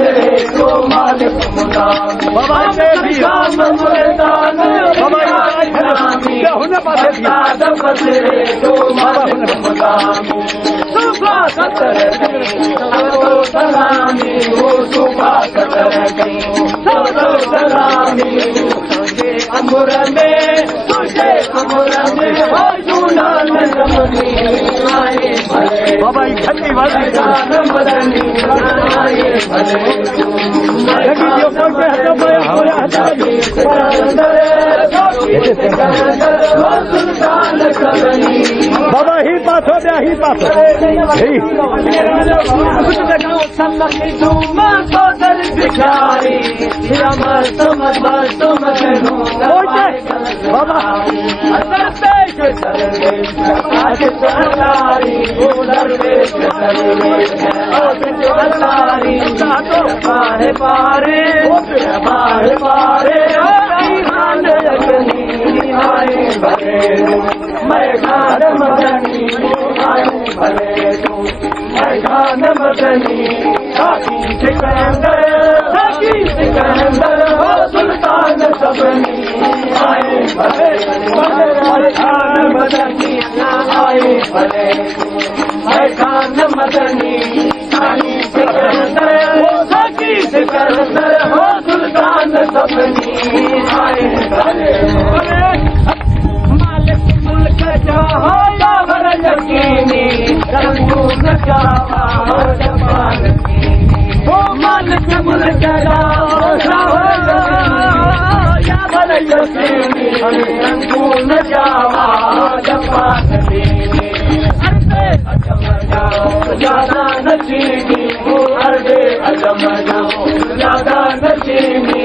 बजरे तो मालिक मुलामी बाबा काम मुर्दान दाद बजरे तो मालिक मुलामी सुबह सतर सबो सलामी हो सुबह सतर सबो सलामी तुझे अमर में हो जुनान रमनी आए भले बाबा इकट्ठी वाली जान मदनी आए भले बाबा ही बात हो गया ही बात भिखारी बारे बारे बारे बारे आए भले मैं खान मदनी आए भले मैं खान मदनी सिकंदर हो सुल्तान सबनी आए भले मैं खान मदनी आए भले मैं खान मदनी सिकंदर हो सुल्तान सबनी आए भले मालिक मुल्क जा हो या वर यकीनी रंगून जावा हो जबान हो मालिक मुल्क जा हो या वर यकीनी रंगून जावा हो जबान ज्यादा नचीनी अरे अजम जाओ ज्यादा नचीनी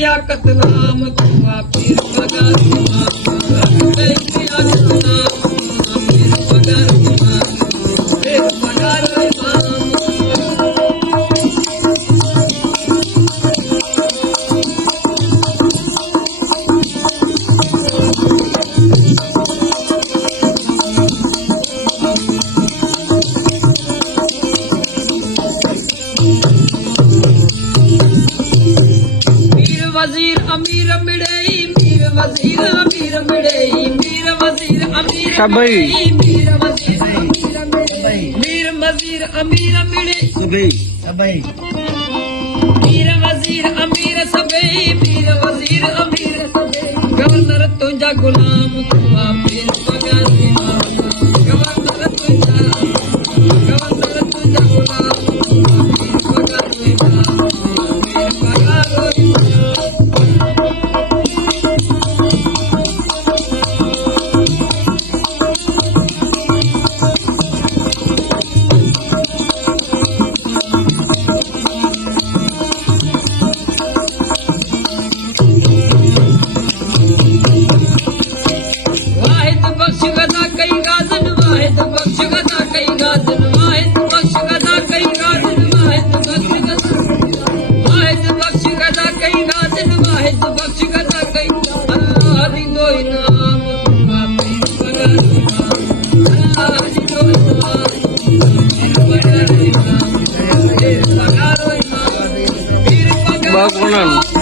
याकत नाम तुम्हा पीर पगार वजीर अमीर मिड़े मीर वजीर अमीर मिड़े मीर वजीर अमीर सबई मीर वजीर अमीर मिड़े मीर वजीर अमीर मिड़े मीर वजीर अमीर सबई मीर वजीर अमीर गवर्नर तुझा गुलाम तुम्हा पीर पगार गवर्नर तुझा गुलाम तुम्हा पीर पगार वाहिद बख्श गदा कई गाजन वाहिद बख्श गदा कई गाजन वाहिद बख्श गदा कई गाजन वाहिद बख्श गदा कई गाजन वाहिद बख्श गदा कई अल्लाह दिंदो इनाम तुम्हा पीर पगार अल्लाह दिंदो इनाम पीर पगार पीर पगार बागुणन